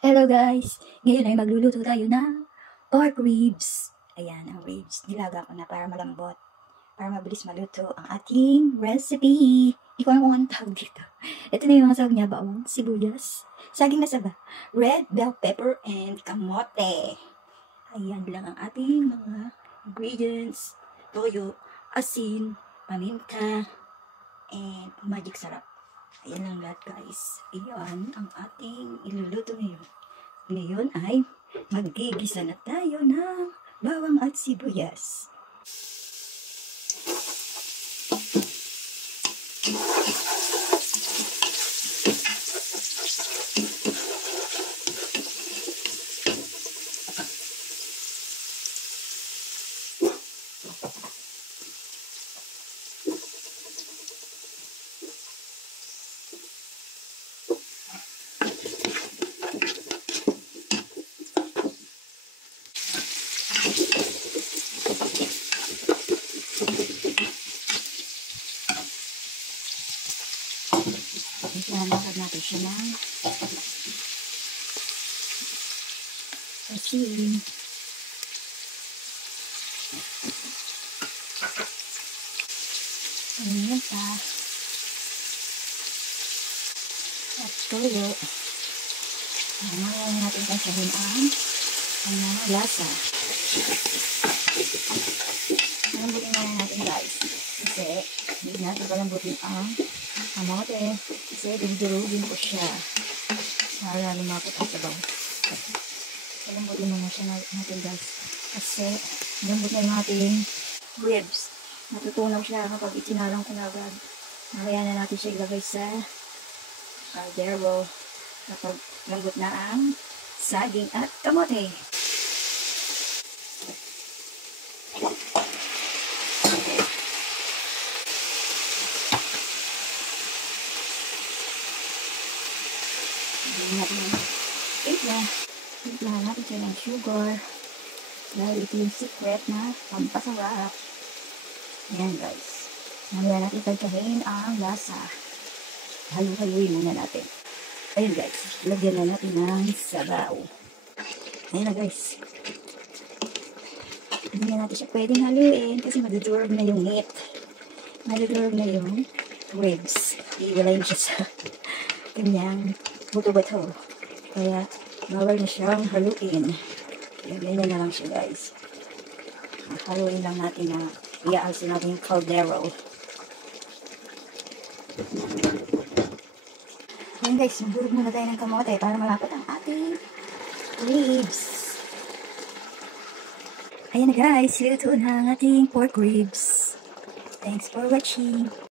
Hello guys! Ngayon ay magluluto tayo ng pork ribs. Ayan, ang ribs. Nilaga ko na para malambot. Para mabilis maluto ang ating recipe. Hindi ko alam kung anong tawag dito. Ito na yung mga sahog niya, baong sibuyas, saging na saba, red bell pepper, and kamote. Ayan lang ang ating mga ingredients. Toyo, asin, paminta, and magic sarap. Ayan lang lahat guys. Iyan ang ating iluluto ngayon. Ngayon ay magigisa na tayo ng bawang at sibuyas. Ilalagay natin siya ng asin, paminta, at toyo. Ngayon natin kasahin ang mga lasa. Palambutin na natin guys. Kasi hindi natin palambutin ang kamote. Kasi dudurugin ko siya para lumapot ang sabaw. Palambutin muna siya natin guys. Kasi lambot na yung ating ribs. Natutunaw siya kapag itinalang ko na agad. Mamaya na natin siya ilagay sa caldero kapag lambot na ang saging at kamote. Timplahan natin siya ng sugar dahil ito yung secret na pampasarap. Ayan guys. Mamaya natin tagkahin ang lasa. Halu-haluin muna natin. Ayun guys. Lagyan na natin ng sabaw. Ayan na guys. Hindi na natin siya pwedeng haluin kasi madudurog na yung meat. Madudurog na yung ribs. Iwalay na siya sa kanyang buto-buto. Kaya bawal na siyang haluin. Ganyan na lang siya guys. Haluin lang natin na iaalsin natin yung caldero. Ayan guys, magdurog muna tayo ng kamote para malapot ang ating ribs. Ayan na guys, luto na ang ating pork ribs. Thanks for watching.